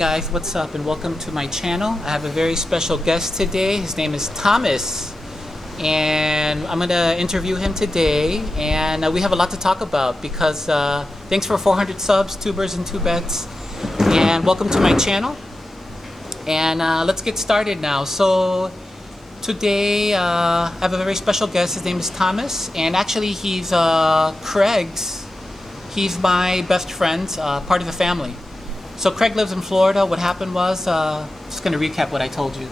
Guys, what's up and welcome to my channel. I have a very special guest today. His name is Thomas and I'm gonna interview him today, and we have a lot to talk about because thanks for 400 subs, two birds and two bets, and welcome to my channel. And let's get started now. So today I have a very special guest. His name is Thomas, and actually he's Craig's. He's my best friend, part of the family. So Craig lives in Florida. What happened was, just going to recap what I told you.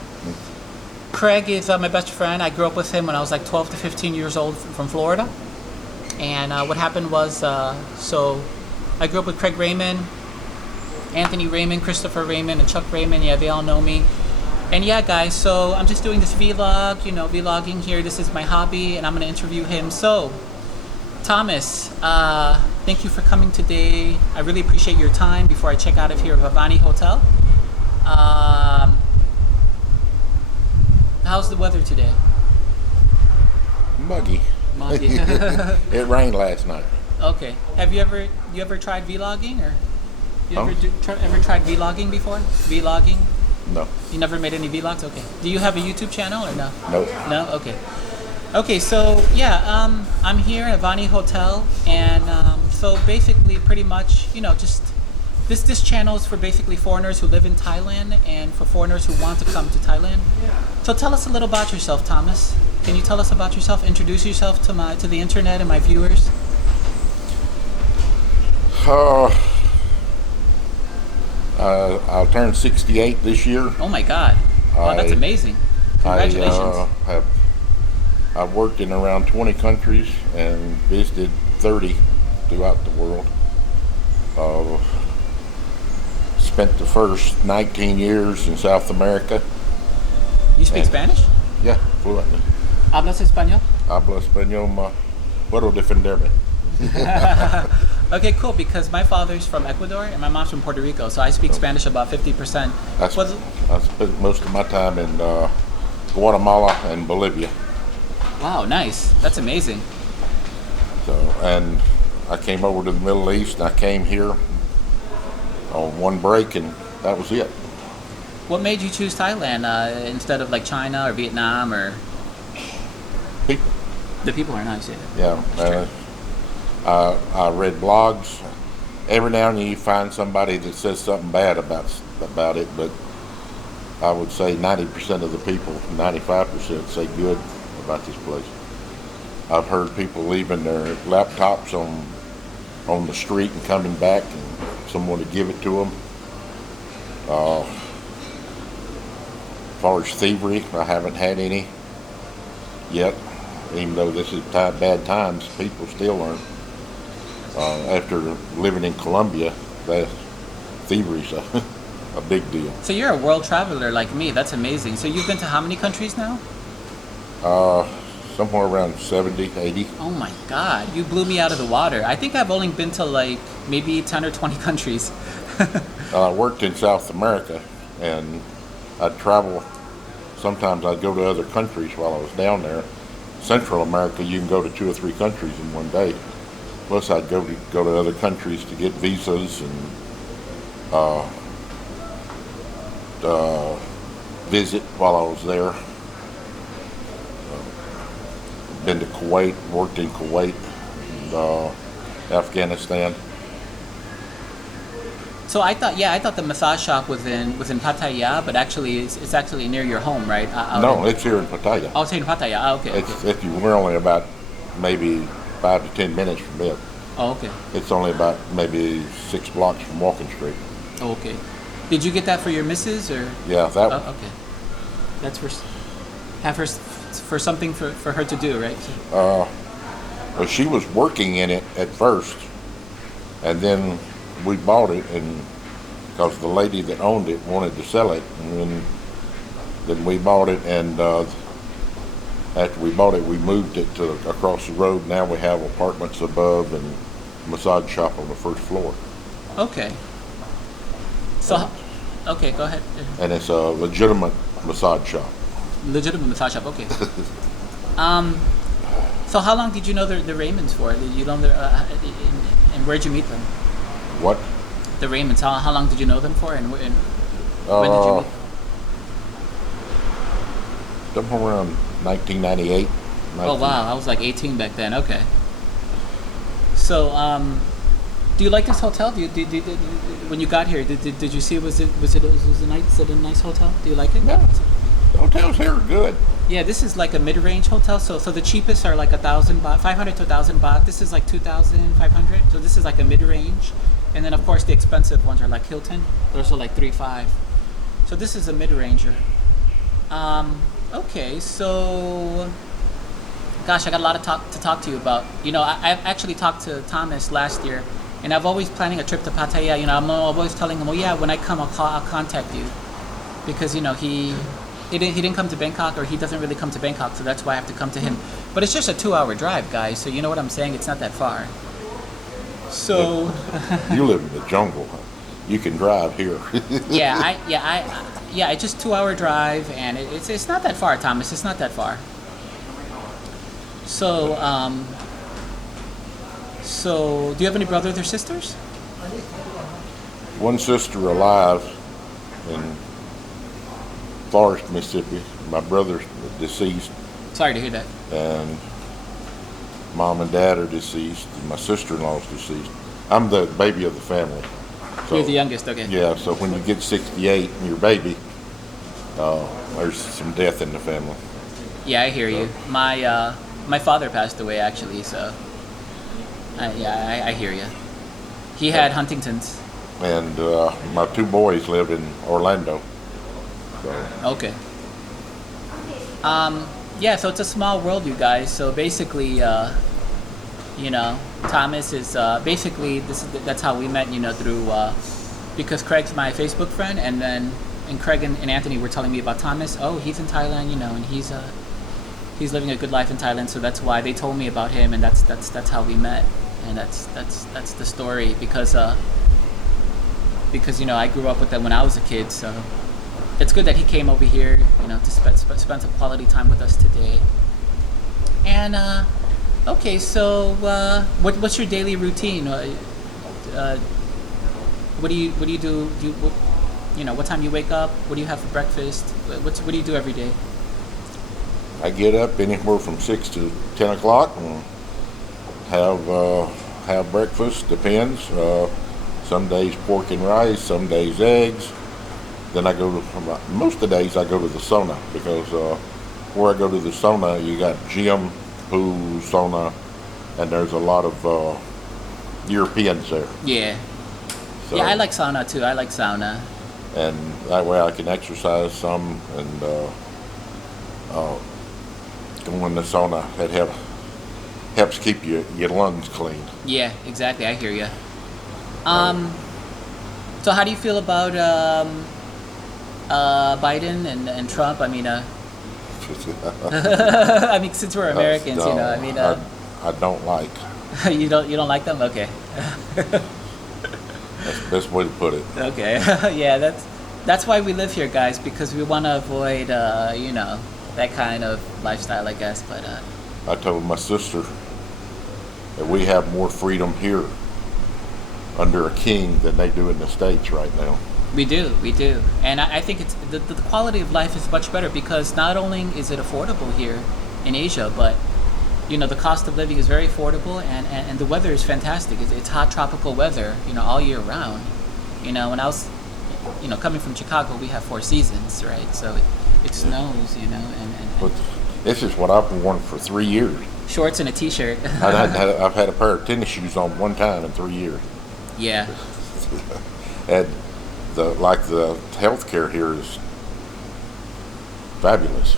Craig is my best friend. I grew up with him when I was like 12 to 15 years old from Florida. And what happened was, so I grew up with Craig Raymond, Anthony Raymond, Christopher Raymond, and Chuck Raymond. Yeah, they all know me. And yeah, guys, so I'm just doing this vlog, vlogging here. This is my hobby, and I'm going to interview him. So, Thomas, thank you for coming today. I really appreciate your time before I check out of here of Avani Hotel. How's the weather today? Muggy. Muggy. It rained last night. Okay. Have you ever tried vlogging, or ever tried vlogging before? Vlogging? No. You never made any vlogs? Okay. Do you have a YouTube channel or no? No. No? Okay. Okay, so yeah, I'm here at Avani Hotel, and so basically, pretty much, just this channel is for basically foreigners who live in Thailand and for foreigners who want to come to Thailand. So tell us a little about yourself, Thomas. Can you tell us about yourself? Introduce yourself to the internet and my viewers. I'll turn 68 this year. Oh my God! Wow, that's amazing. Congratulations. I've worked in around 20 countries and visited 30 throughout the world. Spent the first 19 years in South America. You speak Spanish? Yeah, fluently. ¿Hablas español? Hablo español, puedo defenderme. Okay, cool, because my father's from Ecuador and my mom's from Puerto Rico, so I speak Spanish about 50%. I spent most of my time in Guatemala and Bolivia. Wow, nice. That's amazing. So, and I came over to the Middle East, and I came here on one break, and that was it. What made you choose Thailand instead of like China or Vietnam or? People. The people are nice, yeah. Yeah. I read blogs. Every now and then you find somebody that says something bad about it, but I would say 90% of the people, 95% say good about this place. I've heard people leaving their laptops on the street and coming back, and someone to give it to them. As far as thievery, I haven't had any yet. Even though this is bad times, people still learn. After living in Colombia, that thievery's a big deal. So you're a world traveler like me. That's amazing. So you've been to how many countries now? Somewhere around 70, 80. Oh my God, you blew me out of the water. I think I've only been to like maybe 10 or 20 countries. I worked in South America, and I'd travel. Sometimes I'd go to other countries while I was down there. Central America, you can go to 2 or 3 countries in one day. Plus, I'd go to other countries to get visas and visit while I was there. Been to Kuwait, worked in Kuwait, and, Afghanistan. So I thought the massage shop was in Pattaya, but actually it's actually near your home, right? No, it's here in Pattaya. Oh, it's in Pattaya. Oh, okay. We're only about maybe 5 to 10 minutes from it. Oh, okay. It's only about maybe 6 blocks from Walking Street. Oh, okay. Did you get that for your missus or? Yeah, that one. Oh, okay. That's for something for her to do, right? Well, she was working in it at first, and then we bought it, and because the lady that owned it wanted to sell it, and then we bought it, and after we bought it, we moved it to across the road. Now we have apartments above and a massage shop on the first floor. Okay. So, okay, go ahead. And it's a legitimate massage shop. Legitimate massage shop. Okay. So how long did you know the Raymonds for? Did you know and where'd you meet them? What? The Raymonds. How long did you know them for? And When did you Uh, move? somewhere around 1998. Oh wow, I was like 18 back then. Okay. So, do you like this hotel? When you got here, did you see was it a nice hotel? Do you like it? Yeah, the hotels here are good. Yeah, this is like a mid-range hotel. So the cheapest are like 1,000 baht, 500 to 1,000 baht. This is like 2,500. So this is like a mid-range, and then of course the expensive ones are like Hilton. Those are like 3,500. So this is a mid-ranger. Okay, so gosh, I got a lot to talk to you about. I've actually talked to Thomas last year, and I've always planning a trip to Pattaya. I'm always telling him, oh yeah, when I come, I'll contact you, because he didn't come to Bangkok, or he doesn't really come to Bangkok, so that's why I have to come to him. But it's just a 2-hour drive, guys. So you know what I'm saying? It's not that far. So You live in the jungle. You can drive here. it's just 2-hour drive, and it's not that far, Thomas. It's not that far. So so do you have any brothers or sisters? One sister alive in Forest, Mississippi. My brother's deceased, Sorry to hear that. and mom and dad are deceased, and my sister-in-law's deceased. I'm the baby of the family. So, You're the youngest, okay. yeah, so when you get 68 and you're a baby, there's some death in the family. Yeah, I hear you. My father passed away actually, so I hear you. He had Huntington's. And my two boys live in Orlando. So, Okay. Yeah, so it's a small world, you guys. So basically, Thomas is basically that's how we met. Through because Craig's my Facebook friend, and Craig and Anthony were telling me about Thomas. Oh, he's in Thailand, and he's living a good life in Thailand. So that's why they told me about him, and that's how we met, and that's the story because I grew up with them when I was a kid. So it's good that he came over here, to spend some quality time with us today. And okay, so what's your daily routine? What do you do? What time you wake up? What do you have for breakfast? What do you do every day? I get up anywhere from 6 to 10 o'clock and have breakfast. Depends. Some days pork and rice, some days eggs. Then I go to, most of the days I go to the sauna, because where I go to the sauna, you got gym, pool, sauna, and there's a lot of Europeans there. Yeah. So, Yeah, I like sauna too. I like sauna. and that way I can exercise some, and going in the sauna, it helps keep your lungs clean. Yeah, exactly. I hear you. So how do you feel about Biden and Trump? I mean, I mean, since we're Americans, I don't like. you don't like them? Okay. That's the best way to put it. Okay. Yeah, that's why we live here, guys, because we want to avoid that kind of lifestyle, I guess. But I told my sister that we have more freedom here under a king than they do in the States right now. we do, and I think it's the quality of life is much better, because not only is it affordable here in Asia, but the cost of living is very affordable, and the weather is fantastic. It's hot tropical weather, all year round. When I was, coming from Chicago, we have 4 seasons, right? So it snows, and But this is what I've worn for 3 years. shorts and a t-shirt. I've had a pair of tennis shoes on one time in 3 years. Yeah, And the healthcare here is fabulous.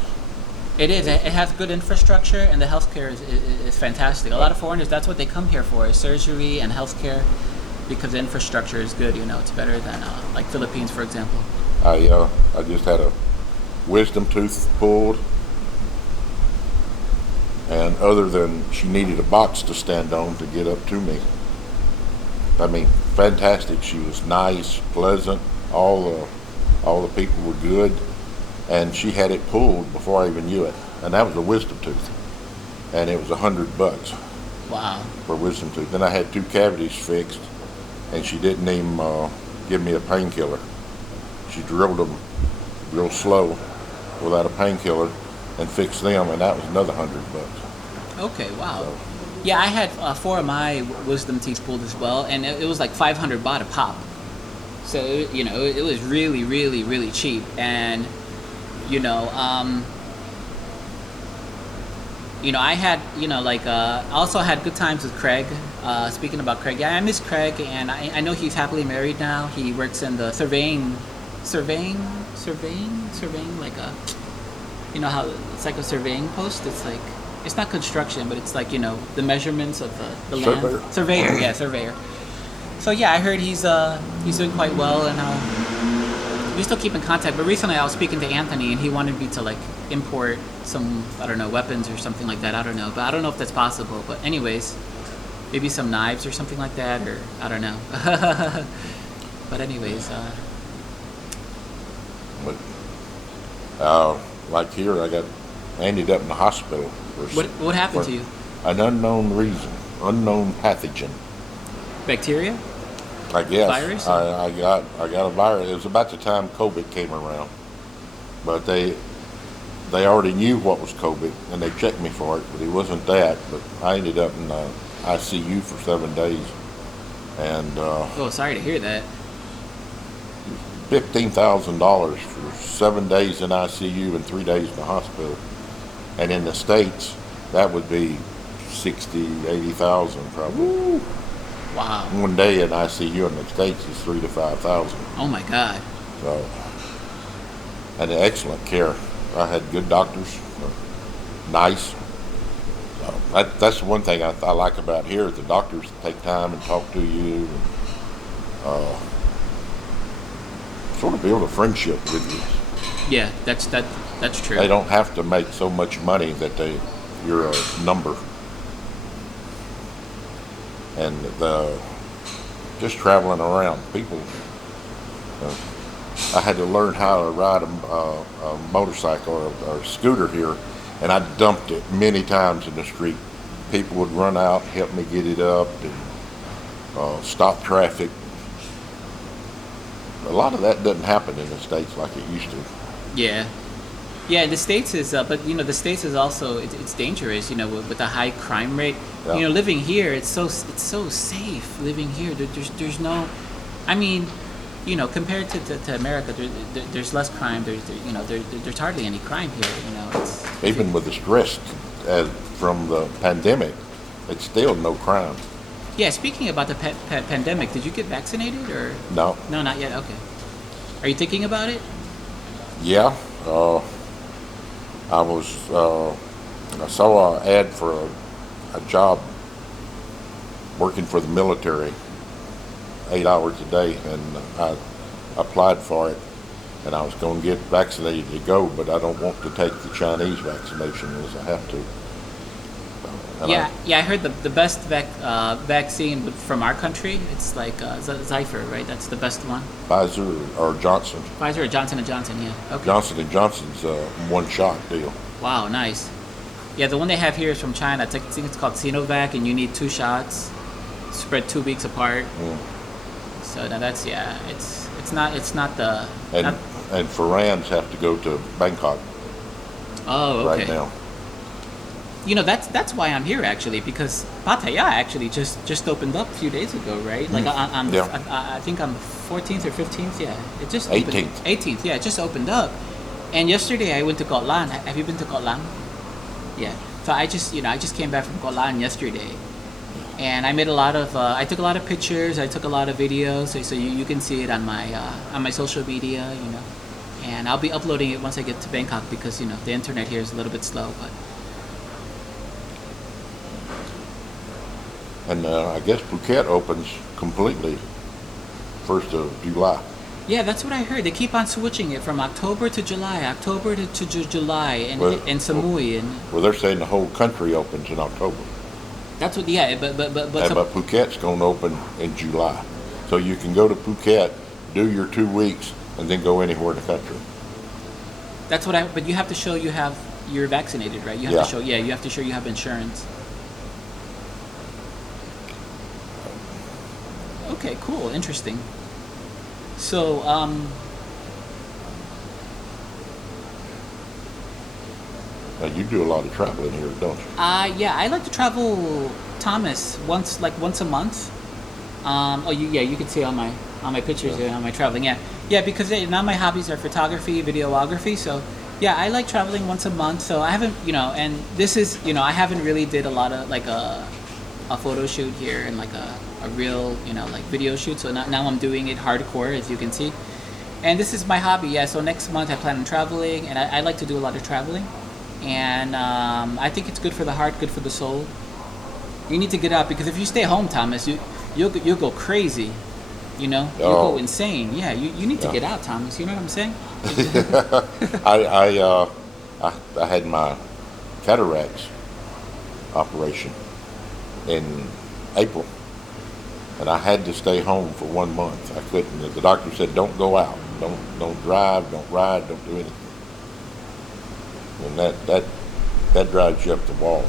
it is. It has good infrastructure, and the healthcare is fantastic. A lot of foreigners, that's what they come here for, is surgery and healthcare, because the infrastructure is good. It's better than like Philippines, for example. I just had a wisdom tooth pulled, and other than she needed a box to stand on to get up to me. I mean, fantastic. She was nice, pleasant. All the people were good, and she had it pulled before I even knew it. And that was a wisdom tooth, and it was $100 Wow. for a wisdom tooth. Then I had 2 cavities fixed, and she didn't even give me a painkiller. she drilled them real slow without a painkiller and fixed them, and that was another $100. Okay, wow. So, Yeah, I had 4 of my wisdom teeth pulled as well, and it was like 500 baht a pop. So it was really, really, really cheap, and I had I also had good times with Craig. Speaking about Craig, yeah, I miss Craig, and I know he's happily married now. He works in the surveying, like a, how it's like a surveying post. It's like, it's not construction, but it's like the measurements of the land. Surveyor, yeah, surveyor. So yeah, I heard he's doing quite well, and we still keep in contact. But recently, I was speaking to Anthony, and he wanted me to like import some, I don't know, weapons or something like that. I don't know, but I don't know if that's possible. But anyways, maybe some knives or something like that, or I don't know. But anyways, like here, I ended up in the hospital. What happened to you? An unknown reason, unknown pathogen. Bacteria? I guess. Virus? I got a virus. It was about the time COVID came around, but they already knew what was COVID and they checked me for it, but it wasn't that. But I ended up in ICU for 7 days, and oh, sorry to hear that. $15,000 for 7 days in ICU and 3 days in the hospital. And in the States, that would be 60, 80,000 probably. Woo. Wow. 1 day in ICU in the States is 3,000 to 5,000. Oh my God. So, and excellent care. I had good doctors, nice. So that's the one thing I like about here. The doctors take time and talk to you, and sort of build a friendship with you. Yeah, that's true. They don't have to make so much money that you're a number. And just traveling around, people. I had to learn how to ride a motorcycle or a scooter here, and I dumped it many times in the street. People would run out, help me get it up, and stop traffic. A lot of that doesn't happen in the States like it used to. Yeah. Yeah, the States is, but the States is also, it's dangerous, with the high crime rate. Yeah. Living here, it's so safe living here. There's no, I mean, compared to America, there's less crime. There's hardly any crime here. Even with the stress from the pandemic, it's still no crime. Yeah, speaking about the pandemic, did you get vaccinated or? No. No, not yet. Okay. Are you thinking about it? Yeah. I saw an ad for a job working for the military 8 hours a day, and I applied for it, and I was going to get vaccinated to go, but I don't want to take the Chinese vaccination unless I have to. I heard the best vaccine from our country, it's like Zypher, right? That's the best one. Pfizer or Johnson. Pfizer or Johnson & Johnson, yeah. Okay. Johnson & Johnson's a one-shot deal. Wow, nice. Yeah, the one they have here is from China. I think it's called Sinovac, and you need 2 shots, spread 2 weeks apart. Mm. So now that's, it's not the. And Farans have to go to Bangkok. Oh, okay. Right now. That's why I'm here actually, because Pattaya actually just opened up a few days ago, right? Like I think on the 14th or 15th, yeah. It just 18th, yeah, it just opened up. And yesterday I went to Koh Lan. Have you been to Koh Lan? Yeah. So I just came back from Koh Lan yesterday. And I made I took a lot of pictures, I took a lot of videos, so you can see it on my social media, And I'll be uploading it once I get to Bangkok because, the internet here is a little bit slow, but. And I guess Phuket opens completely 1st of July. Yeah, that's what I heard. They keep on switching it from October to July, to July, and Samui. Well, they're saying the whole country opens in October. That's what, yeah, but Phuket's going to open in July. So you can go to Phuket, do your 2 weeks, and then go anywhere in the country. That's what but you have to show you're vaccinated, right? You have to show, you have to show you have insurance. Okay, cool, interesting. So, Now, you do a lot of traveling here, don't you? Yeah, I like to travel, Thomas, once a month. You can see on my pictures Yeah. on my traveling. Yeah, because now my hobbies are photography, videography. So yeah, I like traveling once a month. So I haven't, and this is, I haven't really did a lot of like a photo shoot here and like a real, like video shoot. So now I'm doing it hardcore, as you can see. And this is my hobby. Yeah. So next month I plan on traveling, and I like to do a lot of traveling. And I think it's good for the heart, good for the soul. You need to get out because if you stay home, Thomas, you'll go crazy. You'll Oh. go insane. Yeah, you need to Yeah. get out, Thomas. You know what I'm saying? I had my cataracts operation in April, and I had to stay home for 1 month. I couldn't. The doctor said, "Don't go out. Don't drive. Don't ride. Don't do anything." And that drives you up the wall.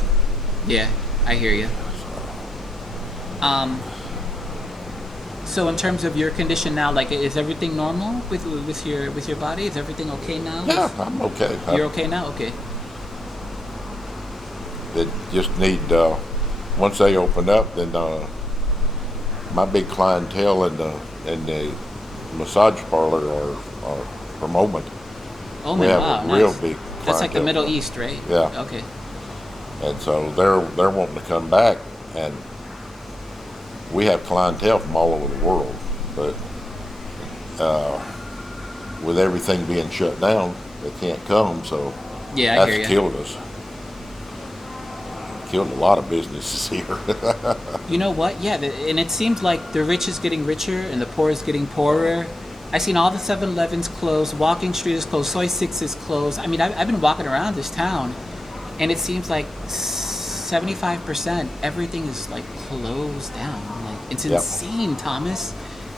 Yeah, I hear you. Um, so in terms of your condition now, like, is everything normal with your body? Is everything okay now? Yeah, I'm okay. You're okay now? Okay. They just need once they open up, then my big clientele in the massage parlor are for moment. Oh We my have wow, a real nice. big That's like the clientele. Middle East, right? Yeah. Okay. And so they're wanting to come back, and we have clientele from all over the world, but with everything being shut down, they can't come. So Yeah, I hear that's you. killed us. Killed a lot of businesses here. You know what? Yeah, and it seems like the rich is getting richer and the poor is getting poorer. I've seen all the 7-Elevens closed, Walking Street is closed, Soy 6 is closed. I mean, I've been walking around this town, and it seems like 75% everything is like closed down. Like it's Yep. insane, Thomas.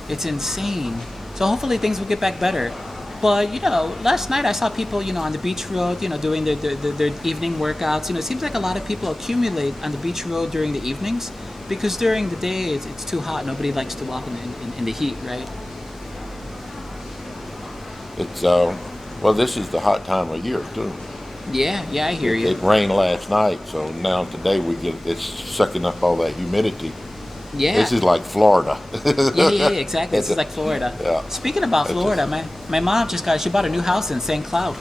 It's insane. So hopefully things will get back better. But last night I saw people, on the beach road, doing their evening workouts. It seems like a lot of people accumulate on the beach road during the evenings because during the day it's too hot. Nobody likes to walk in the heat, right? It's well, this is the hot time of year too. Yeah, I hear you. It rained last night, so now today it's sucking up all that humidity. Yeah. This is like Florida. Yeah, exactly. This is like Florida. Yeah. Speaking about It's Florida, my mom she bought a new house in St. Cloud.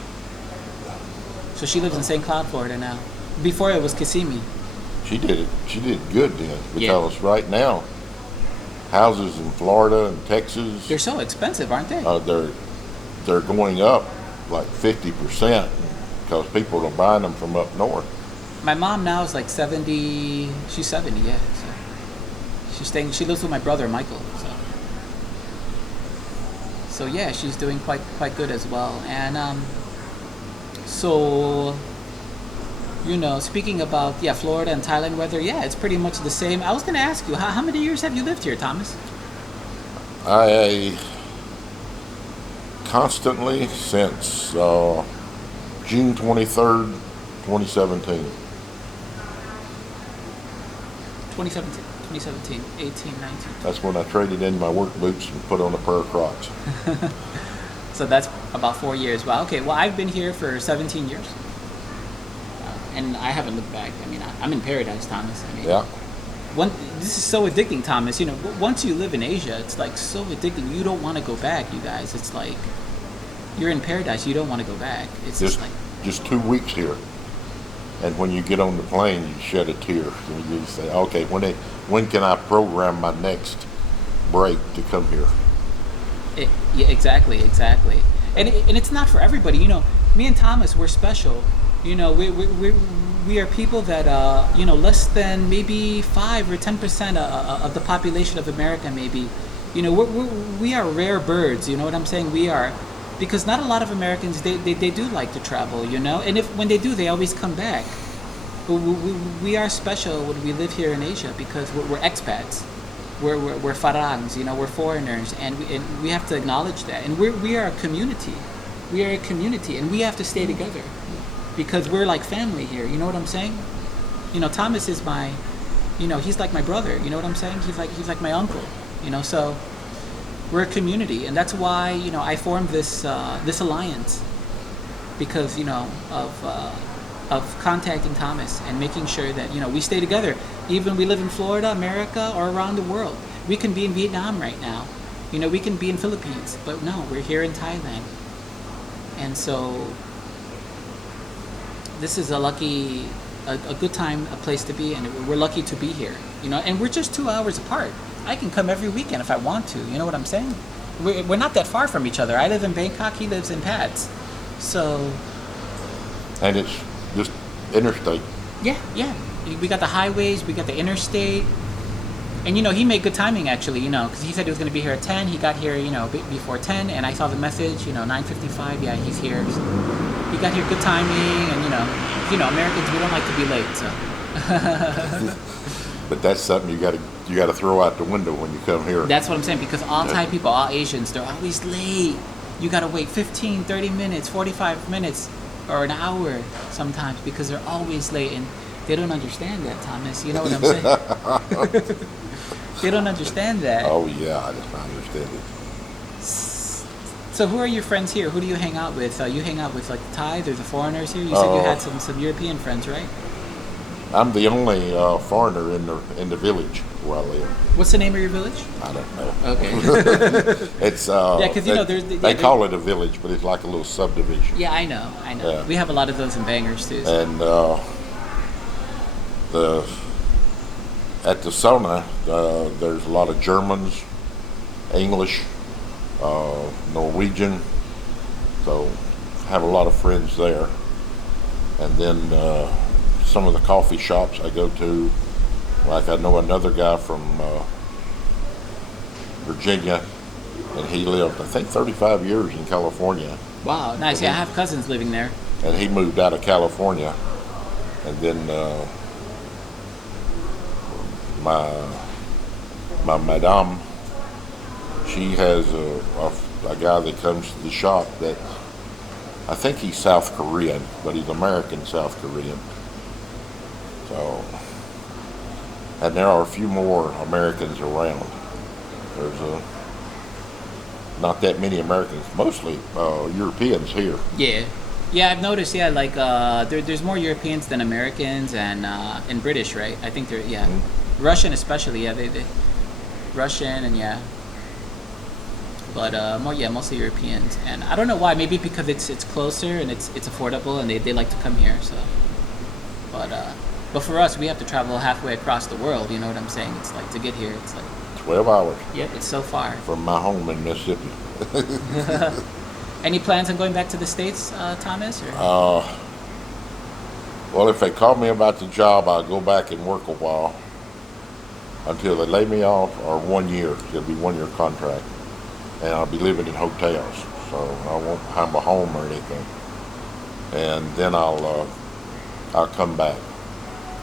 So she lives in St. Cloud, Florida now. Before it was Kissimmee. She did it. She did good then Yeah. because right now, houses in Florida and Texas, They're so expensive, aren't they? they're going up like 50% because people are buying them from up north. My mom now is like 70. She's 70, yeah. So she lives with my brother Michael. So yeah, she's doing quite good as well. And so speaking about Florida and Thailand weather, yeah, it's pretty much the same. I was gonna ask you, how many years have you lived here, Thomas? I constantly since June 23rd, 2017. 2017, 18, 19. That's when I traded in my work boots and put on a pair of Crocs. So that's about 4 years. Wow. Okay. Well, I've been here for 17 years, and I haven't looked back. I mean, I'm in paradise, Thomas. I mean, Yeah. this is so addicting, Thomas. Once you live in Asia, it's like so addicting. You don't want to go back, you guys. It's like you're in paradise. You don't want to go back. It's just like Just 2 weeks here, and when you get on the plane, you shed a tear. And you say, "Okay, when can I program my next break to come here?" Yeah, exactly. And it's not for everybody. Me and Thomas, we're special. We are people that less than maybe 5 or 10% of the population of America. Maybe we are rare birds. You know what I'm saying? We are, because not a lot of Americans they do like to travel. And when they do, they always come back. But we are special when we live here in Asia because we're expats. We're farangs, we're foreigners, and we have to acknowledge that. And we are a community. We are a community, and we have to stay together because we're like family here. You know what I'm saying? Thomas is he's like my brother. You know what I'm saying? He's like my uncle. So we're a community, and that's why I formed this alliance because of of contacting Thomas and making sure that we stay together. Even we live in Florida, America, or around the world. We can be in Vietnam right now. We can be in Philippines, but no, we're here in Thailand. And so this is a good time, a place to be, and we're lucky to be here. And we're just 2 hours apart. I can come every weekend if I want to. You know what I'm saying? We're not that far from each other. I live in Bangkok. He lives in Pads. So. And it's just interstate. Yeah. We got the highways. We got the interstate. And he made good timing actually. Because he said he was going to be here at 10. He got here, before 10. And I saw the message. 9:55. Yeah, he's here. So he got here good timing. And Americans, we don't like to be late. So. But that's something you got to throw out the window when you come here. That's what I'm saying, because all Thai people, all Asians, they're always late. You got to wait 15, 30 minutes, 45 minutes, or an hour sometimes, because they're always late, and they don't understand that, Thomas. You know what I'm saying? They don't understand that. Oh, yeah, I just understand it. So who are your friends here? Who do you hang out with? You hang out with, like, the Thai? There's the foreigners here? You said you had some European friends, right? I'm the only foreigner in the village where I live. What's the name of your village? I don't know. Okay. It's because they call it a village, but it's like a little subdivision. Yeah, I know. Yeah. We have a lot of those in Bangers too. So. And at the sauna, there's a lot of Germans, English, Norwegian. So have a lot of friends there. And then some of the coffee shops I go to, like I know another guy from Virginia, and he lived, I think, 35 years in California. Wow, nice. Yeah, I have cousins living there. And he moved out of California, and then my madame, she has a guy that comes to the shop that I think he's South Korean, but he's American South Korean. So, and there are a few more Americans around. There's not that many Americans, mostly Europeans here. Yeah, I've noticed. Yeah, like there's more Europeans than Americans and British, right? I think Russian especially. Yeah, they Russian and yeah. But mostly Europeans, and I don't know why. Maybe because it's closer and it's affordable, and they like to come here. So, but for us, we have to travel halfway across the world. You know what I'm saying? It's like to get here, it's like 12 hours. Yep, it's so far from my home in Mississippi. Any plans on going back to the States, Thomas? Or? Well, if they call me about the job, I'll go back and work a while until they lay me off, or 1 year. It'll be 1 year contract. And I'll be living in hotels, so I won't have a home or anything. And then I'll come back.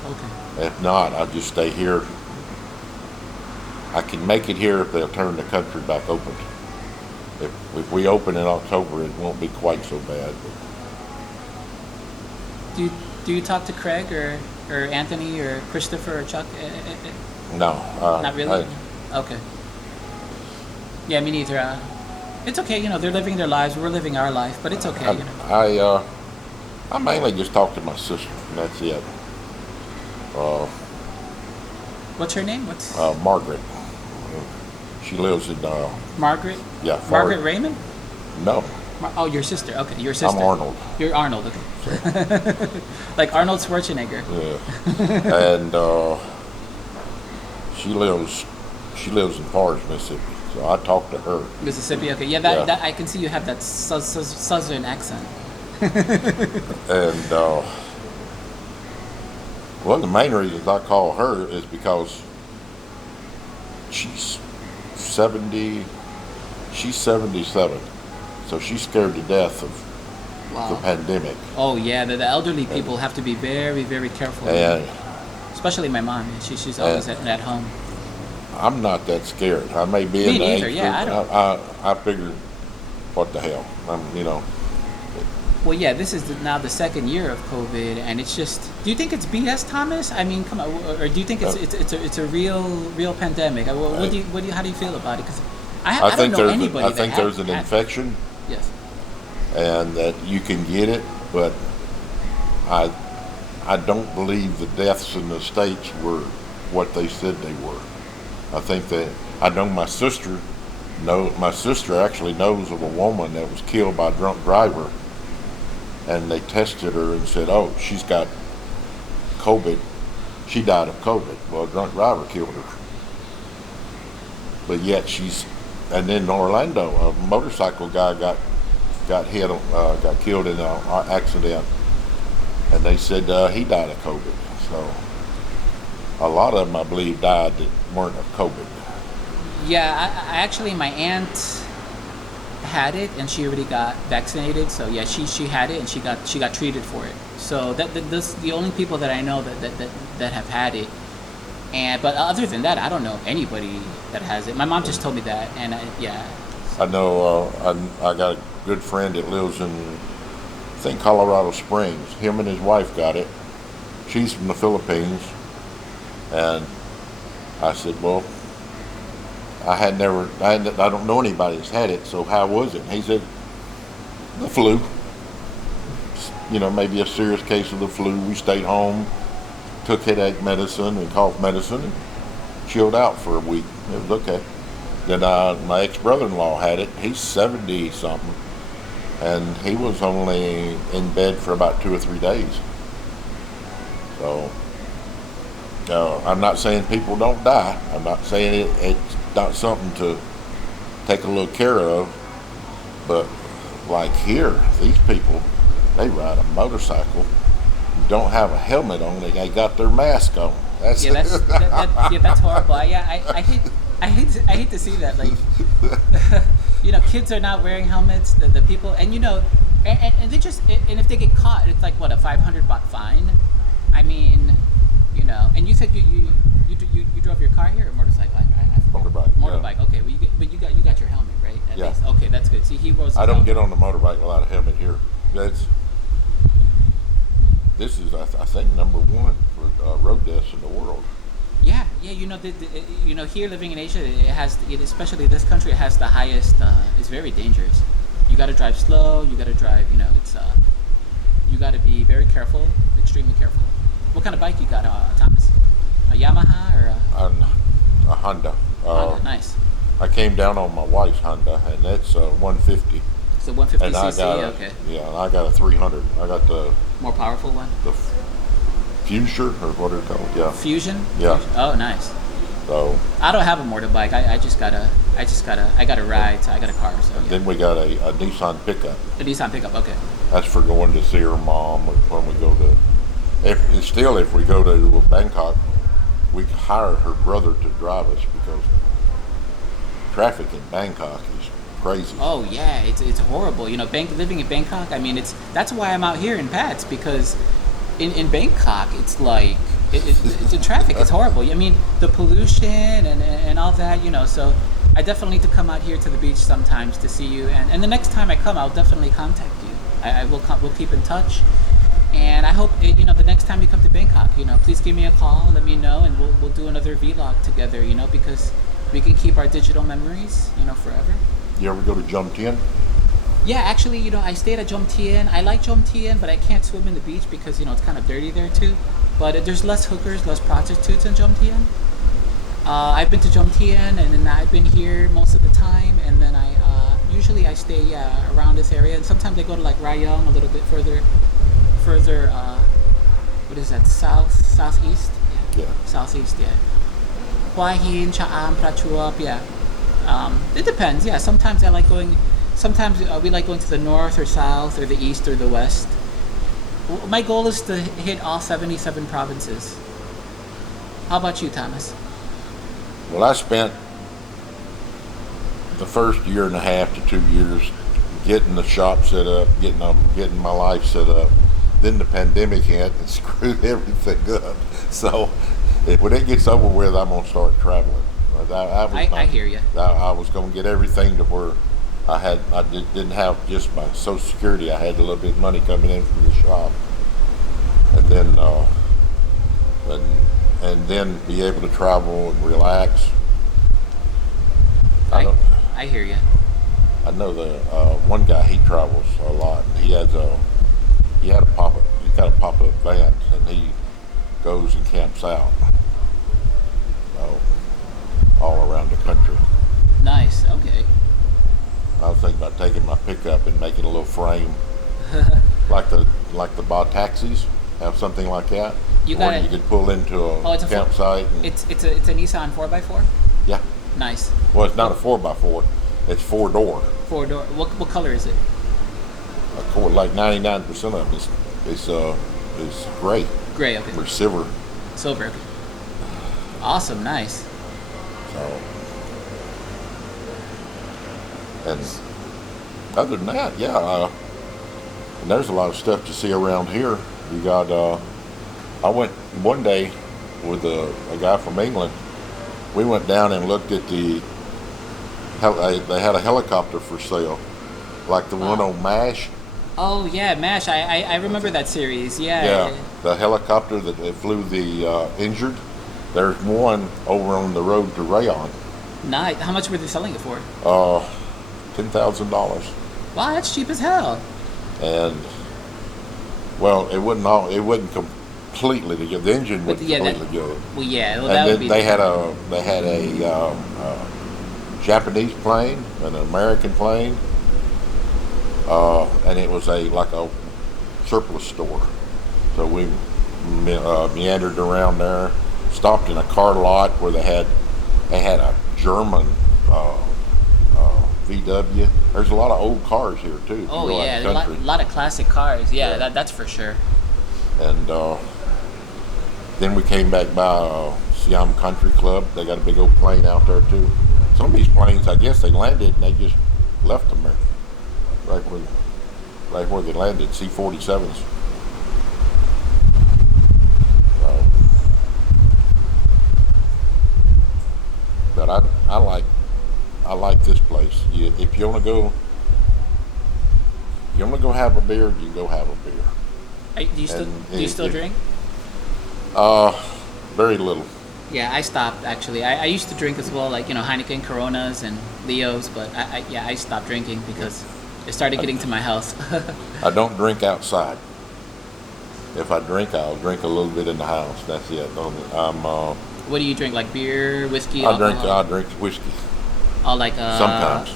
Okay. If not, I'll just stay here. I can make it here if they'll turn the country back open. If we open in October, it won't be quite so bad. Do you talk to Craig or Anthony or Christopher or Chuck? No. Not really? Okay. Yeah, me neither. It's okay, they're living their lives. We're living our life, but it's okay, I mainly just talk to my sister, and that's it. What's her name? Margaret. She lives in... Margaret? Yeah. Margaret Raymond? No. Your sister. Okay, your sister. I'm Arnold. You're Arnold, okay. Like Arnold Schwarzenegger. Yeah. And she lives in Forest, Mississippi. So I talk to her. Mississippi, okay. Yeah, that I can see you have that southern accent. And one of the main reasons I call her is because she's 70. She's 77, so she's scared to death of the pandemic. Oh yeah, the elderly people have to be very, very careful. And especially my mom. She's always at home. I'm not that scared. I may be Me in the neither, age yeah, group. I figured, what the hell? Well, yeah, this is now the second year of COVID, and it's just. Do you think it's BS, Thomas? I mean, come on, or do you think it's a real pandemic? How do you feel about it? Because I don't know anybody. I think there's an infection. Yes. And that you can get it, but I don't believe the deaths in the States were what they said they were. I think that I know my sister actually knows of a woman that was killed by a drunk driver, and they tested her and said, oh, she's got COVID. She died of COVID. Well, a drunk driver killed her. But yet and then in Orlando, a motorcycle guy got killed in an accident, and they said he died of COVID. So a lot of them, I believe, died that weren't of COVID. Yeah, I actually, my aunt had it and she already got vaccinated. So yeah, she had it and she got treated for it. So that's the only people that I know that have had it. But other than that, I don't know anybody that has it. My mom just told me that, and yeah. I know I got a good friend that lives in, I think, Colorado Springs. Him and his wife got it. She's from the Philippines, and I said, well, I don't know anybody that's had it, so how was it? And he said, the flu. Maybe a serious case of the flu. We stayed home, took headache medicine and cough medicine, and chilled out for a week. It was okay. Then my ex-brother-in-law had it. He's 70-something, and he was only in bed for about 2 or 3 days. So I'm not saying people don't die. I'm not saying it's not something to take a little care of. But like here, these people, they ride a motorcycle, don't have a helmet on, they got their mask on. That's that's horrible. I hate to see that. Like, kids are not wearing helmets. The people, and and they just, and if they get caught, it's like what, a $500 fine. I mean, and you said you drove your car here or motorcycle? I forgot. Motorbike. Yeah. Okay. Well, you got your helmet, right? At least. Okay, that's good. See, he was. I don't get on the motorbike without a helmet here. This is, I think, number one for road deaths in the world. Yeah. Here living in Asia, it has, especially this country, it has the highest. It's very dangerous. You got to drive slow. You got to drive. It's. You got to be very careful, extremely careful. What kind of bike you got, Thomas? A Yamaha or a Honda. Honda, nice. I came down on my wife's Honda, and that's 150. So 150cc, okay. Yeah, and I got a 300. I got the more powerful one. The Fusion, or what are it called? Yeah. Fusion. Yeah. Fusion. Oh, nice. So. I don't have a motorbike. I got a ride. So I got a car. So. Yeah. Then we got a Nissan pickup. A Nissan pickup. Okay. That's for going to see her mom when we go to. If we go to Bangkok, we hire her brother to drive us because traffic in Bangkok is crazy. Oh yeah, it's horrible. Living in Bangkok. I mean, that's why I'm out here in Pats, because in Bangkok it's like the traffic is horrible. I mean, the pollution and all that. So I definitely need to come out here to the beach sometimes to see you. And the next time I come, I'll definitely contact you. We'll keep in touch. And I hope the next time you come to Bangkok, please give me a call, let me know, and we'll do another vlog together. Because we can keep our digital memories, forever. You ever go to Jomtien? Yeah, actually, I stayed at Jomtien. I like Jomtien, but I can't swim in the beach because it's kind of dirty there too. But there's less hookers, less prostitutes in Jomtien. I've been to Jomtien, and then I've been here most of the time, and then I usually stay around this area, and sometimes I go to like Rayong, a little bit further. What is that? Southeast? Yeah. Southeast, yeah. Hua Hin, Cha'am, Prachuap, yeah. It depends, yeah. Sometimes we like going to the north or south or the east or the west. My goal is to hit all 77 provinces. How about you, Thomas? Well, I spent the first year and a half to 2 years getting the shop set up, getting my life set up. Then the pandemic hit and screwed everything up. So when it gets over with, I'm going to start traveling. I hear you. I was going to get everything to where I didn't have just my Social Security. I had a little bit of money coming in from the shop, and then be able to travel and relax. I hear you. I know the one guy, he travels a lot. He's got a pop-up van, and goes and camps out. So, all around the country. Nice. Okay. I was thinking about taking my pickup and making a little frame, like the bar taxis have something like that. You where got it. you could pull into a It's a campsite. And, it's a Nissan 4x4. yeah. Nice. Well, it's not a 4x4. It's 4-door. 4-door. What color is it? Of course, like 99% of them is gray Gray. Okay. or silver. Silver. Okay. Awesome. Nice. So, and other than that, yeah, and there's a lot of stuff to see around here. You got, I went one day with a guy from England. We went down and looked at they had a helicopter for sale, like the one on MASH. Oh yeah, MASH. I remember that series. Yeah. Yeah, the helicopter that flew the injured. There's one over on the road to Rayon. Nice. How much were they selling it for? $10,000. Wow, that's cheap as hell. And well, it wasn't completely together. The engine wasn't completely together. Well, yeah. Well, And that would then be. they had a Japanese plane, an American plane, and it was like a surplus store. So we meandered around there, stopped in a car lot where they had a German VW. There's a lot of old cars here too. Oh yeah, a lot of classic cars. Yeah. That's for sure. And then we came back by Siam Country Club. They got a big old plane out there too. Some of these planes, I guess they landed and they just left them there, right where they landed. C-47s. So, but I like this place. If you want to go have a beer, you go have a beer. Do you still drink? Very little. Yeah, I stopped actually. I used to drink as well, like Heineken, Coronas, and Leos, but I stopped drinking because it started getting to my health. I don't drink outside. If I drink, I'll drink a little bit in the house. That's it. What do you drink? Like beer, whiskey, I alcohol? drink whiskey. Oh, like Sometimes.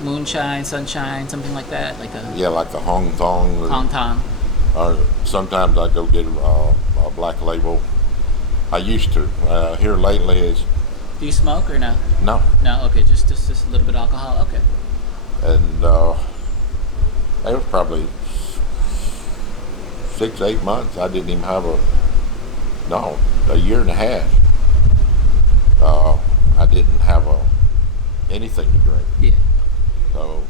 moonshine, sunshine, something like that. Yeah, like the Hong Tong. Hong Kong. Or sometimes I go get a black label. I used to. Here lately is Do you smoke or no? no. No. Okay, just a little bit of alcohol. Okay. And it was probably 6-8 months. I didn't even have a year and a half. I didn't have anything to drink. Yeah. So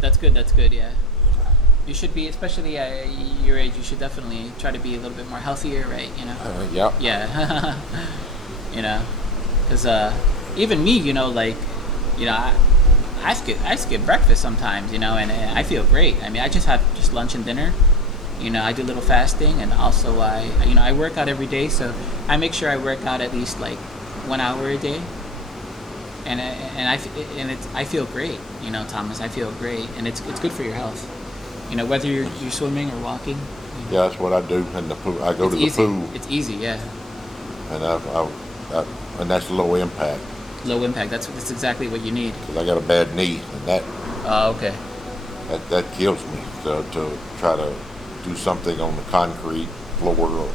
That's good. That's good. Yeah. You should be, especially at your age. You should definitely try to be a little bit more healthier, right? yeah. Yeah. Because even me, I skip breakfast sometimes, and I feel great. I mean, I just have just lunch and dinner. I do a little fasting, and also I work out every day, so I make sure I work out at least like 1 hour a day. And I feel great, Thomas. I feel great, and it's good for your health. Whether you're swimming or walking. Yeah, that's what I do in the pool. I go to the pool. It's easy, yeah. And and that's low impact. Low impact. That's exactly what you need. 'Cause I got a bad knee, and Okay. that kills me to try to do something on the concrete floor or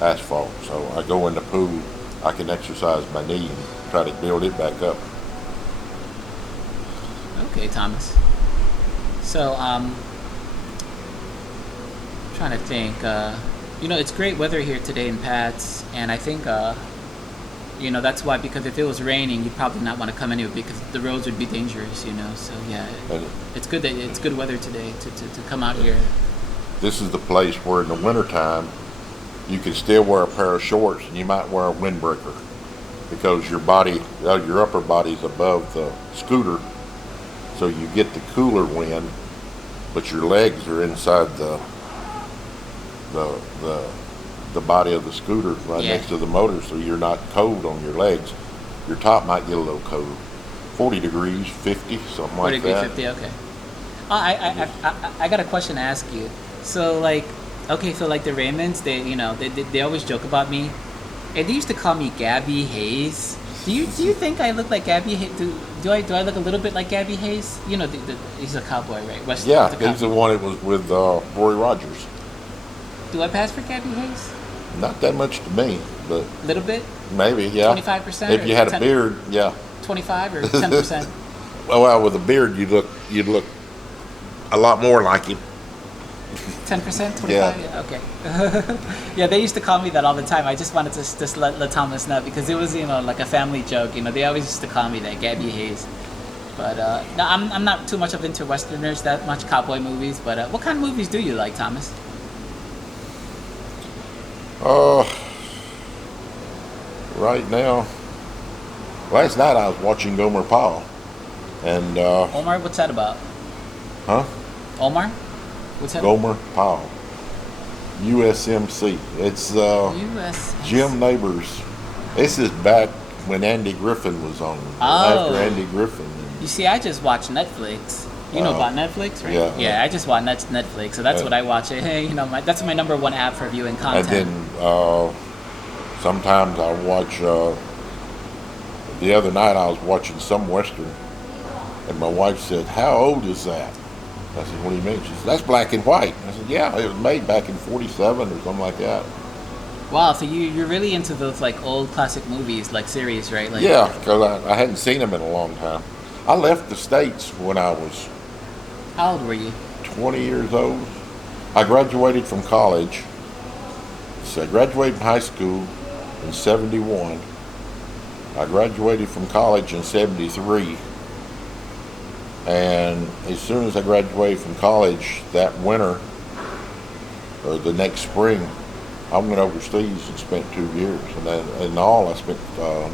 asphalt. So I go in the pool. I can exercise my knee and try to build it back up. Okay, Thomas. So trying to think. It's great weather here today in Pat's, and I think that's why, because if it was raining, you'd probably not want to come anyway because the roads would be dangerous. So yeah, it's good that it's good weather today to come out here. This is the place where in the wintertime you can still wear a pair of shorts and you might wear a windbreaker because your upper body's above the scooter, so you get the cooler wind, but your legs are inside the body of the scooter right next to the motor, so you're not cold on your legs. Your top might get a little cold. 40 degrees, 50, something like that. 50, okay. I got a question to ask you. So, like, Okay, so like the Raymonds, they always joke about me, and they used to call me Gabby Hayes. Do you think I look like Gabby Hayes? Do I look a little bit like Gabby Hayes? He's a cowboy, right? Yeah, he's a he's the cowboy. one that was with Roy Rogers. Do I pass for Gabby Hayes? Not that much to me, but A little bit, maybe, yeah. 25% If or you had a 10, beard, yeah. 25 or 10%. Well, with a beard, you'd look a lot more like him. 10%, 25? Yeah. Yeah, okay. Yeah, they used to call me that all the time. I just wanted to just let Thomas know because it was, like a family joke. They always used to call me that, Gabby Hayes. But no, I'm not too much of into Westerners, that much cowboy movies. But what kind of movies do you like, Thomas? Uh, right now, last night I was watching Gomer Pyle, and Omar, what's that about? huh? Omar? What's that? Gomer Pyle, USMC. It's U.S. Jim Neighbors. This is back when Andy Griffin was on. Oh. After Andy Griffin. You see, I just watch Netflix. You know about Netflix, right? Yeah. Yeah, I just watch Netflix, so that's what I watch. Hey, that's my number one app for viewing And content. then sometimes I watch. The other night I was watching some Western, and my wife said, "How old is that?" I said, "What do you mean?" She said, "That's black and white." I said, "Yeah, it was made back in '47 or something like that." Wow, so you're really into those like old classic movies, like series, right? Like, Yeah, because I hadn't seen them in a long time. I left the States when I was How old were you? 20 years old. I graduated from college. So I graduated from high school in '71. I graduated from college in '73. And as soon as I graduated from college that winter, or the next spring, I went overseas and spent 2 years. And then in all, I spent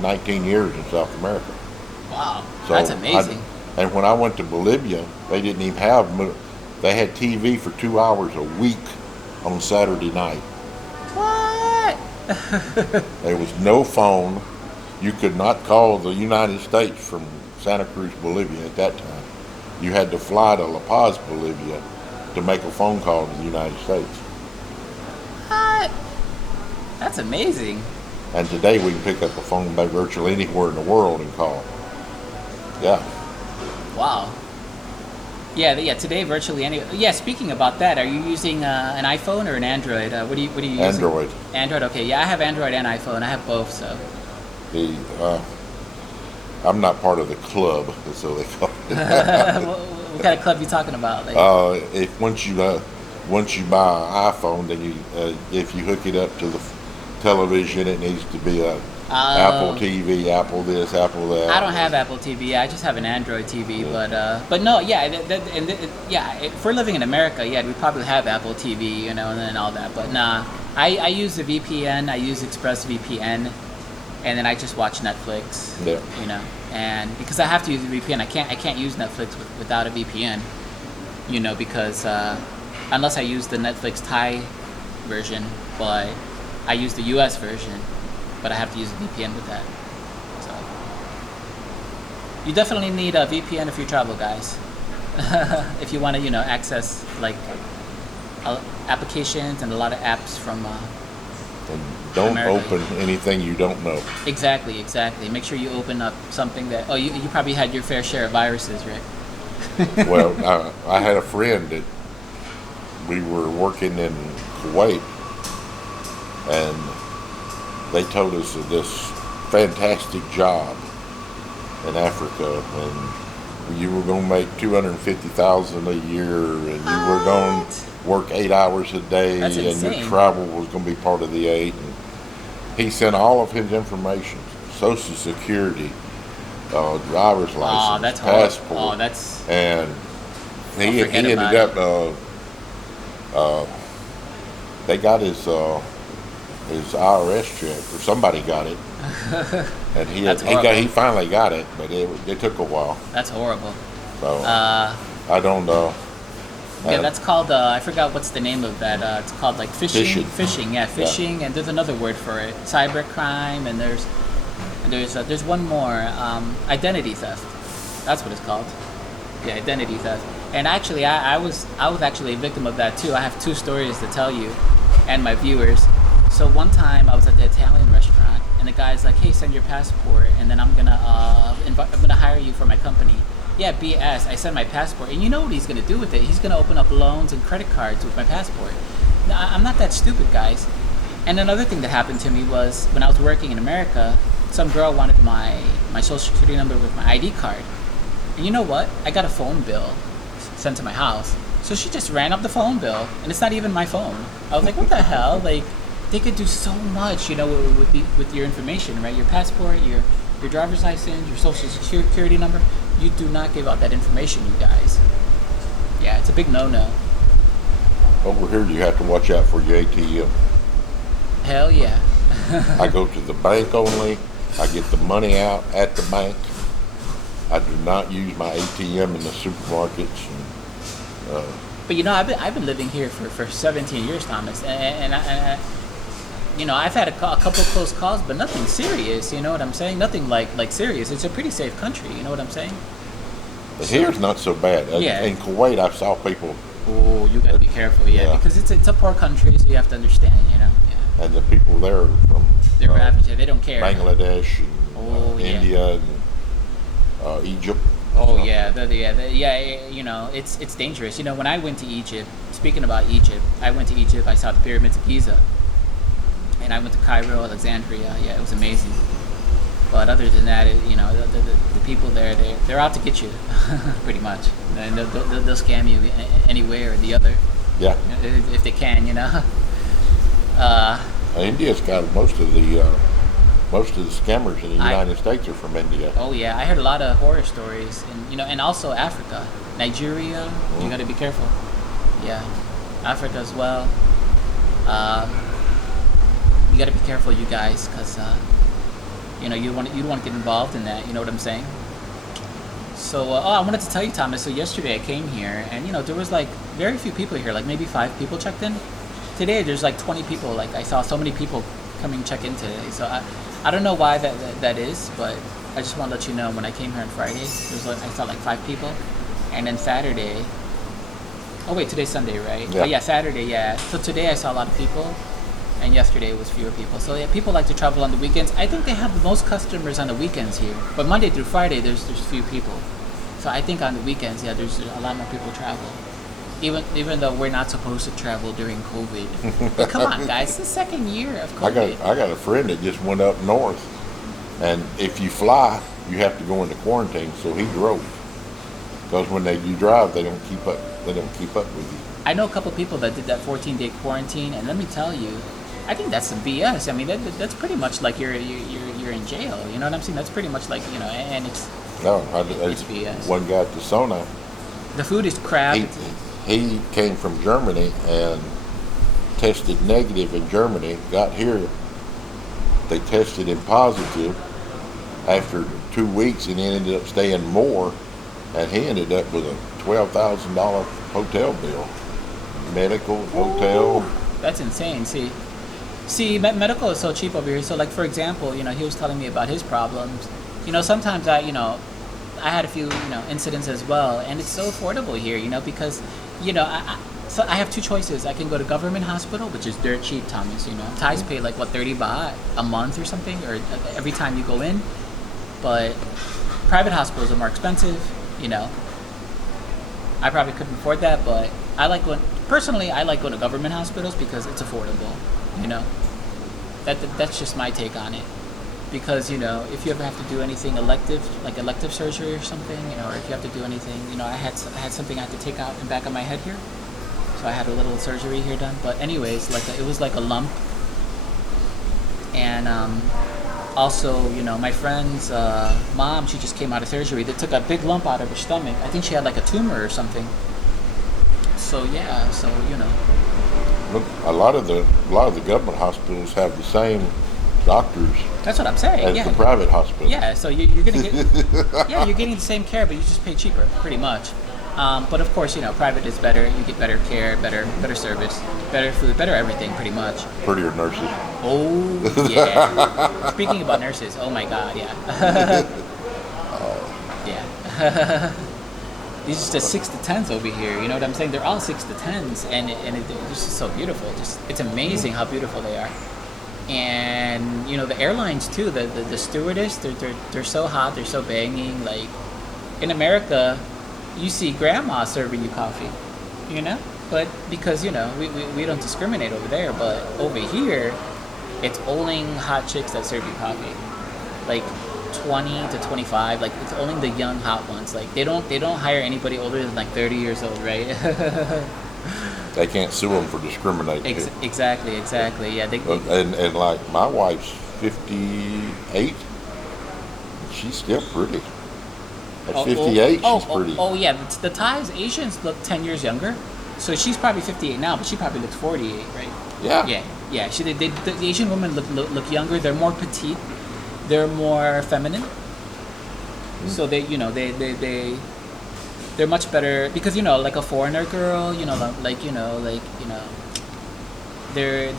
19 years in South America. Wow, So that's amazing. And when I went to Bolivia, they didn't even have, they had TV for 2 hours a week on Saturday night. What? There was no phone. You could not call the United States from Santa Cruz, Bolivia at that time. You had to fly to La Paz, Bolivia to make a phone call to the United States. What? That's amazing. And today we can pick up a phone by virtually anywhere in the world and call. Yeah. Wow. Yeah. Today, virtually any. Yeah. Speaking about that, are you using an iPhone or an Android? What are you using? Android. Android. Okay. Yeah, I have Android and iPhone. I have both. So. I'm not part of the club, so they call it. What kind of club you talking about? Like, If once you buy an iPhone, then if you hook it up to the television, it needs to be a Apple TV, Apple this, Apple that. I don't have Apple TV. I just have an Android TV. Yeah. But no, yeah, if we're living in America, yeah, we probably have Apple TV, and then all that. But nah, I use the VPN. I use ExpressVPN, and then I just watch Netflix. Yeah. And because I have to use a VPN, I can't use Netflix without a VPN. Because unless I use the Netflix Thai version, but I use the US version, but I have to use a VPN with that. So you definitely need a VPN if you travel, guys. If you want to, access like applications and a lot of apps from. And don't America. open anything you don't know. Exactly. Make sure you open up something that. Oh, you probably had your fair share of viruses, right? Well, I had a friend that we were working in Kuwait, and they told us of this fantastic job in Africa, and you were going to make $250,000 a year, and you were going to work 8 hours a day, That's and insane. your travel was going to be part of the 8. And he sent all of his information, Social Security, driver's license, that's horrible. passport. Oh, that's. And he forget ended about up. They got his IRS check, or somebody got it, and That's horrible. he finally got it, but it took a while. That's horrible. So I don't know. Yeah, that's called. I forgot what's the name of that. It's called like phishing. Phishing. Yeah, phishing. And there's another word for it, cybercrime. And there's one more, identity theft. That's what it's called. Yeah, identity theft. And actually, I was actually a victim of that too. I have two stories to tell you, and my viewers. So one time I was at the Italian restaurant, and the guy's like, "Hey, send your passport, and then I'm gonna hire you for my company." Yeah, BS. I sent my passport, and you know what he's gonna do with it? He's gonna open up loans and credit cards with my passport. Now, I'm not that stupid, guys. And another thing that happened to me was when I was working in America, some girl wanted my social security number with my ID card. And you know what? I got a phone bill sent to my house. So she just ran up the phone bill, and it's not even my phone. I was like, what the hell? Like, they could do so much, with your information, right? Your passport, your driver's license, your social security number. You do not give out that information, you guys. Yeah, it's a big no-no. Over here, you have to watch out for your ATM. Hell yeah. I go to the bank only. I get the money out at the bank. I do not use my ATM in the supermarkets. But I've been living here for 17 years, Thomas, and I've had a couple close calls, but nothing serious. You know what I'm saying? Nothing like serious. It's a pretty safe country. You know what I'm saying? Here's not so bad. Yeah. In Kuwait, I saw people. Oh, you gotta be careful, yeah, because it's a poor country, so you have to understand, Yeah. And the people there are from they're ravaged. They don't care. Bangladesh and India and Egypt. Oh yeah, it's dangerous. When I went to Egypt, speaking about Egypt, I went to Egypt. I saw the pyramids of Giza, and I went to Cairo, Alexandria. Yeah, it was amazing. But other than that, the people there, they're out to get you, pretty much. And they'll scam you any way or the other. Yeah. If they can, India's got most of the scammers in the United States are from India. Oh yeah, I heard a lot of horror stories, and also Africa, Nigeria. You got to be careful. Yeah, Africa as well. You got to be careful, you guys, because you don't want to get involved in that. You know what I'm saying? So, I wanted to tell you, Thomas. So yesterday I came here, and there was like very few people here, like maybe 5 people checked in. Today there's like 20 people. Like I saw so many people coming check in today. So I don't know why that is, but I just want to let you know when I came here on Friday, I saw like 5 people, and then Saturday. Oh wait, today's Sunday, right? Yeah. But yeah, Saturday, yeah. So today I saw a lot of people, and yesterday was fewer people. So yeah, people like to travel on the weekends. I think they have the most customers on the weekends here, but Monday through Friday there's few people. So I think on the weekends, yeah, there's a lot more people travel. Even though we're not supposed to travel during COVID. But come on, guys, it's the second year of COVID. I got a friend that just went up north, and if you fly, you have to go into quarantine. So he drove, because when you drive, they don't keep up. They don't keep up with you. I know a couple people that did that 14-day quarantine, and let me tell you, I think that's some BS. I mean, that's pretty much like you're in jail. You know what I'm saying? That's pretty much like and it's it's BS. One guy at the sauna. The food is crap. He came from Germany and tested negative in Germany. Got here, they tested him positive after 2 weeks, and he ended up staying more, and he ended up with a $12,000 hotel bill, medical, hotel. Ooh, that's insane. See, medical is so cheap over here. So, like for example, he was telling me about his problems. Sometimes I had a few incidents as well, and it's so affordable here. Because so I have 2 choices. I can go to government hospital, which is dirt cheap, Thomas. Thais pay like 30 baht a month or something, or every time you go in. But private hospitals are more expensive. I probably couldn't afford that, but I like going to government hospitals because it's affordable. That's just my take on it. Because if you ever have to do anything elective, like elective surgery or something, or if you have to do anything, I had something I had to take out in the back of my head here, so I had a little surgery here done. But anyways, it was like a lump, and also my friend's mom, she just came out of surgery. They took a big lump out of her stomach. I think she had like a tumor or something. So yeah, Look, a lot of the government hospitals have the same doctors. That's what I'm saying. As the private hospital. Yeah, so you're gonna get you're getting the same care, but you just pay cheaper, pretty much. But of course, private is better. You get better care, better service, better food, better everything, pretty much. Prettier nurses. Oh yeah. Speaking about nurses, oh my God, yeah. Yeah. These are just 6 to 10s over here. You know what I'm saying? They're all 6 to 10s, and it's just so beautiful. Just it's amazing how beautiful they are. And you know the airlines too. The stewardess, they're so hot. They're so banging. Like in America, you see grandma serving you coffee. You know, but because you know we don't discriminate over there, but over here, it's only hot chicks that serve you coffee. Like 20 to 25, like it's only the young hot ones. Like they don't hire anybody older than like 30 years old, right? They can't sue them for discriminating. Exactly. Yeah, and like my wife's 58. She's still pretty. At 58, she's pretty. Oh yeah, the Thais, Asians look 10 years younger, so she's probably 58 now, but she probably looks 48, right? Yeah. Yeah. The Asian women look younger. They're more petite. They're more feminine. So they're much better because like a foreigner girl, they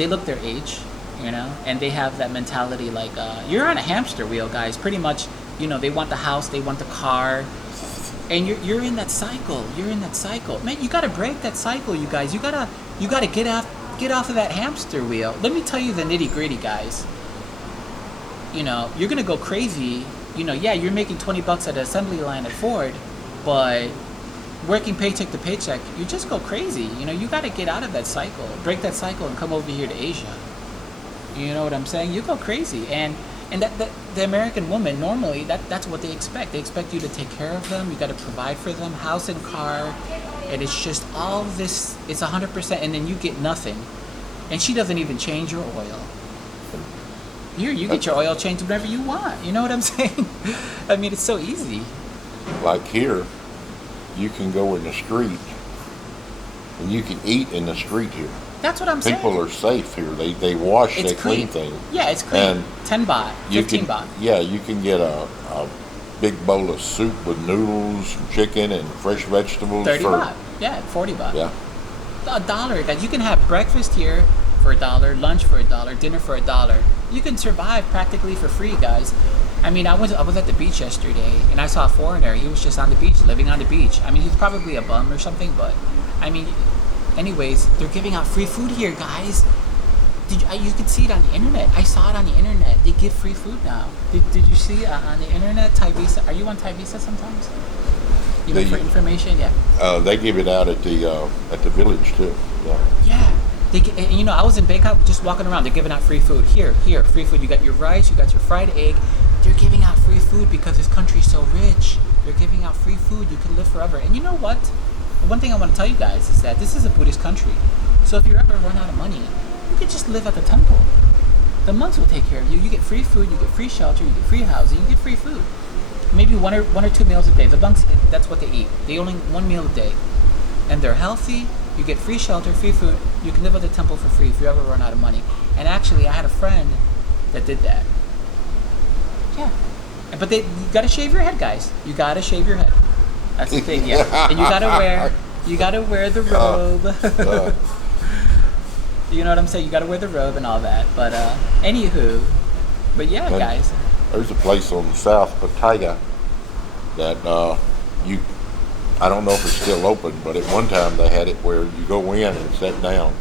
look their age, and they have that mentality like you're on a hamster wheel, guys. Pretty much, they want the house, they want the car, and you're in that cycle. You're in that cycle, man. You gotta break that cycle, you guys. You gotta get off of that hamster wheel. Let me tell you the nitty gritty, guys. You're gonna go crazy. Yeah, you're making $20 at an assembly line at Ford, but working paycheck to paycheck, you just go crazy. You got to get out of that cycle, break that cycle, and come over here to Asia. You know what I'm saying? You go crazy, and that the American woman normally that's what they expect. They expect you to take care of them. You got to provide for them, house and car, and it's just all this. It's 100%, and then you get nothing, and she doesn't even change your oil. You get your oil changed whenever you want. You know what I'm saying? I mean, it's so easy. Like here, you can go in the street and you can eat in the street here. That's what I'm saying. People are safe here. They wash, they clean things. Yeah, it's clean. And 10 baht, 15 baht. Yeah, you can get a big bowl of soup with noodles, and chicken, and fresh vegetables. 30 baht. Yeah, 40 baht. Yeah. $1, guys. You can have breakfast here for $1, lunch for $1, dinner for $1. You can survive practically for free, guys. I mean, I was at the beach yesterday, and I saw a foreigner. He was just on the beach, living on the beach. I mean, he's probably a bum or something, but I mean, anyways, they're giving out free food here, guys. You can see it on the internet. I saw it on the internet. They give free food now. Did you see on the internet? Thai Visa. Are you on Thai Visa sometimes? For information, yeah. They give it out at the village too. Yeah. I was in Bangkok just walking around. They're giving out free food. Here, free food. You got your rice, you got your fried egg. They're giving out free food because this country's so rich. They're giving out free food. You can live forever. And you know what? One thing I want to tell you guys is that this is a Buddhist country. So if you ever run out of money, you can just live at the temple. The monks will take care of you. You get free food, you get free shelter, you get free housing, you get free food. Maybe one or two meals a day. The monks, that's what they eat. They only one meal a day. And they're healthy. You get free shelter, free food. You can live at the temple for free if you ever run out of money. And actually, I had a friend that did that. Yeah. But you gotta shave your head, guys. You gotta shave your head. That's the thing, yeah. And you gotta wear the robe. You know what I'm saying? You gotta wear the robe and all that. But anywho, guys. There's a place on South Pattaya that I don't know if it's still open, but at one time they had it where you go in and sit down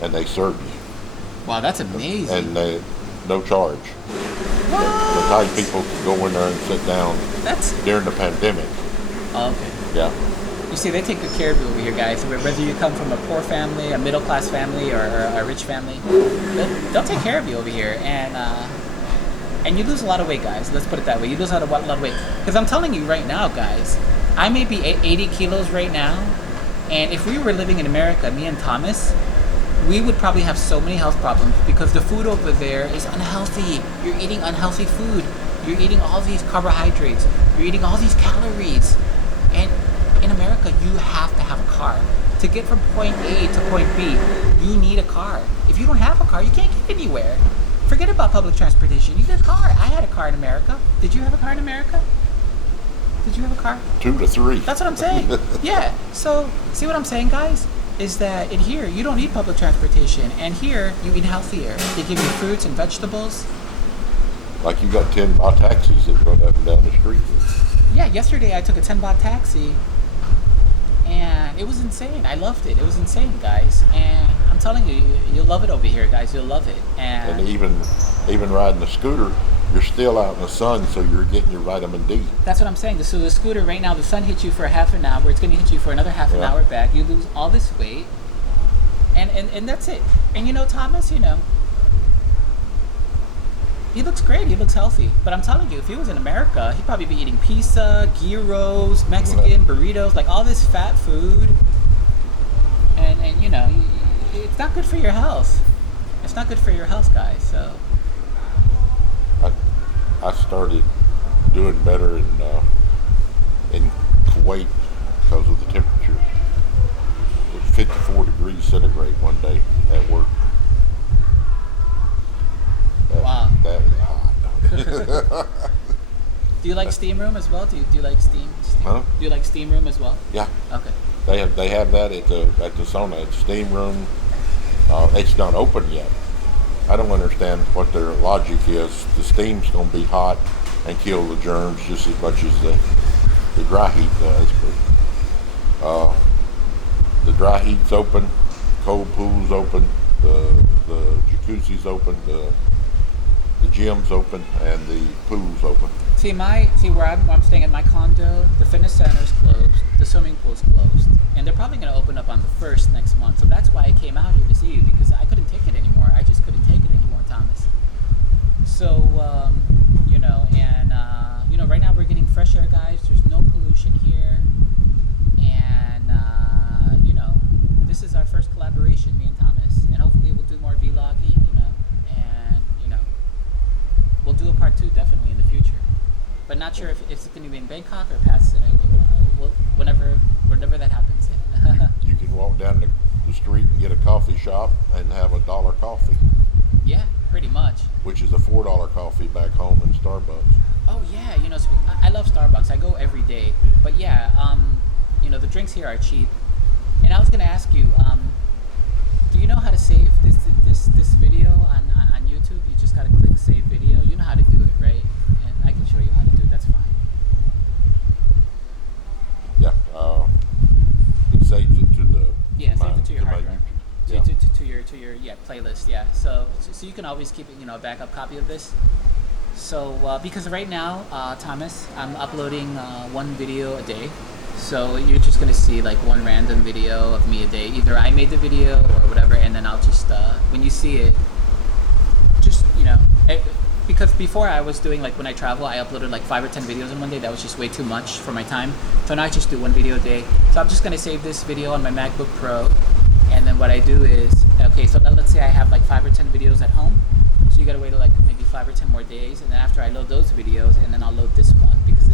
and they serve you. Wow, that's amazing. And no charge. What? The Thai people could go in there and sit down during the pandemic. Oh, okay. Yeah. You see, they take good care of you over here, guys. Whether you come from a poor family, a middle class family, or a rich family, they'll take care of you over here. And you lose a lot of weight, guys. Let's put it that way. You lose a lot of weight. Because I'm telling you right now, guys, I may be 80 kilos right now, and if we were living in America, me and Thomas, we would probably have so many health problems because the food over there is unhealthy. You're eating unhealthy food. You're eating all these carbohydrates. You're eating all these calories. And in America, you have to have a car. To get from point A to point B, you need a car. If you don't have a car, you can't get anywhere. Forget about public transportation. You need a car. I had a car in America. Did you have a car in America? Did you have a car? 2 to 3. That's what I'm saying. Yeah. So, see what I'm saying, guys? Is that in here, you don't need public transportation. And here, you eat healthier. They give you fruits and vegetables. Like you got 10 baht taxis that run up and down the street. Yeah, yesterday I took a 10 baht taxi, and it was insane. I loved it. It was insane, guys. And I'm telling you, you'll love it over here, guys. You'll love it. And And even riding the scooter, you're still out in the sun, so you're getting your vitamin D. that's what I'm saying. So the scooter right now, the sun hits you for a half an hour. It's going to hit you for another half an Yeah. hour back. You lose all this weight, and that's it. And Thomas, he looks great. He looks healthy. But I'm telling you, if he was in America, he'd probably be eating pizza, gyros, Mexican burritos, like all this fat food. And it's not good for your health. It's not good for your health, guys. So I started doing better in Kuwait because of the temperature. It was 54 degrees centigrade one day at work. Wow. That is hot. Do you like steam room as well? Do you like steam? Huh? Do you like steam room as well? Yeah, Okay. they have that at the sauna. It's steam room. It's not open yet. I don't understand what their logic is. The steam's going to be hot and kill the germs just as much as the dry heat does. But the dry heat's open, cold pool's open, the jacuzzi's open, the gym's open, and the pool's open. See where I'm staying at my condo. The fitness center's closed. The swimming pool's closed, and they're probably going to open up on the 1st next month. So that's why I came out here to see you, because I couldn't take it anymore. I just couldn't take it anymore, Thomas. So right now we're getting fresh air, guys. There's no pollution here, and this is our first collaboration, me and Thomas, and hopefully we'll do more vlogging, and we'll do a part 2 definitely in the future. But not sure if it's going to be in Bangkok or past, whenever that happens. You can walk down the street and get a coffee shop and have $1 coffee, Yeah, pretty much. which is a $4 coffee back home in Starbucks. Oh yeah, I love Starbucks. I go every day. But yeah, the drinks here are cheap. And I was gonna ask you, do you know how to save this video on YouTube? You just gotta click save video. You know how to do it, right? And I can show you how to do it. That's fine. Yeah, it saves it to the Save it to your my hard drive. YouTube. Yeah. To your playlist. Yeah. So you can always keep it, a backup copy of this. So because right now, Thomas, I'm uploading one video a day. So you're just gonna see like one random video of me a day. Either I made the video or whatever, and then I'll just when you see it, just because before I was doing, like, when I travel, I uploaded like 5 or 10 videos in one day. That was just way too much for my time. So now I just do one video a day. So I'm just gonna save this video on my MacBook Pro, and then what I do is, okay, so now let's say I have like 5 or 10 videos at home. So you gotta wait like maybe 5 or 10 more days, and then after I load those videos, and then I'll load this one because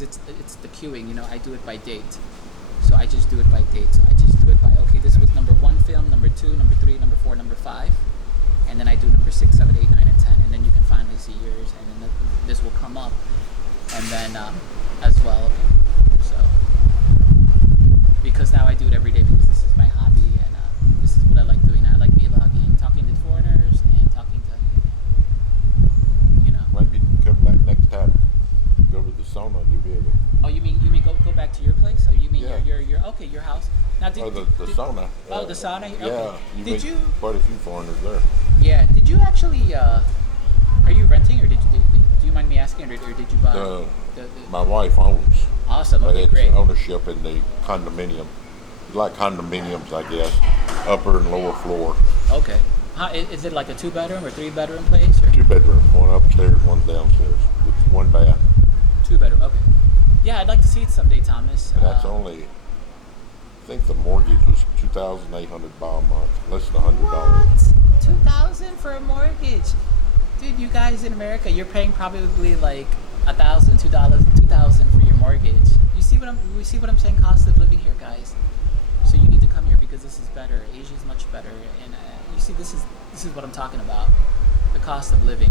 it's the queuing. I do it by date. So I just do it by date. So I just do it by, okay, this was number 1 film, number 2, number 3, number 4, number 5, and then I do number 6, 7, 8, 9, and 10, and then you can finally see yours, and then this will come up, and then as well. Okay, so because now I do it every day because this is my hobby, and this is what I like doing. I like vlogging, talking to foreigners, and talking to Maybe come back next time. Go to the sauna and you'll be able. Oh, you mean go back to your place? Oh, you mean Yeah. your okay, your house? Now, The sauna. Oh, the sauna. Okay. Yeah, you Did meet you? quite a few foreigners there. Yeah. Did you actually? Are you renting, or do you mind me asking, or did you buy? My wife owns. Awesome. Okay, It's great. ownership in the condominium. It's like condominiums, I guess. Upper and lower floor. Okay. Is it like a 2-bedroom or 3-bedroom place, or 2 bedrooms, one upstairs, one downstairs, with 1 bath. 2-bedroom? Okay. Yeah, I'd like to see it someday, Thomas. And that's only, I think the mortgage was $2,800 a month, less than $100. What? 2,000 for a mortgage? Dude, you guys in America, you're paying probably like $1,000, $2,000 for your mortgage. We see what I'm saying? Cost of living here, guys. So you need to come here because this is better. Asia is much better, and you see, this is what I'm talking about. The cost of living.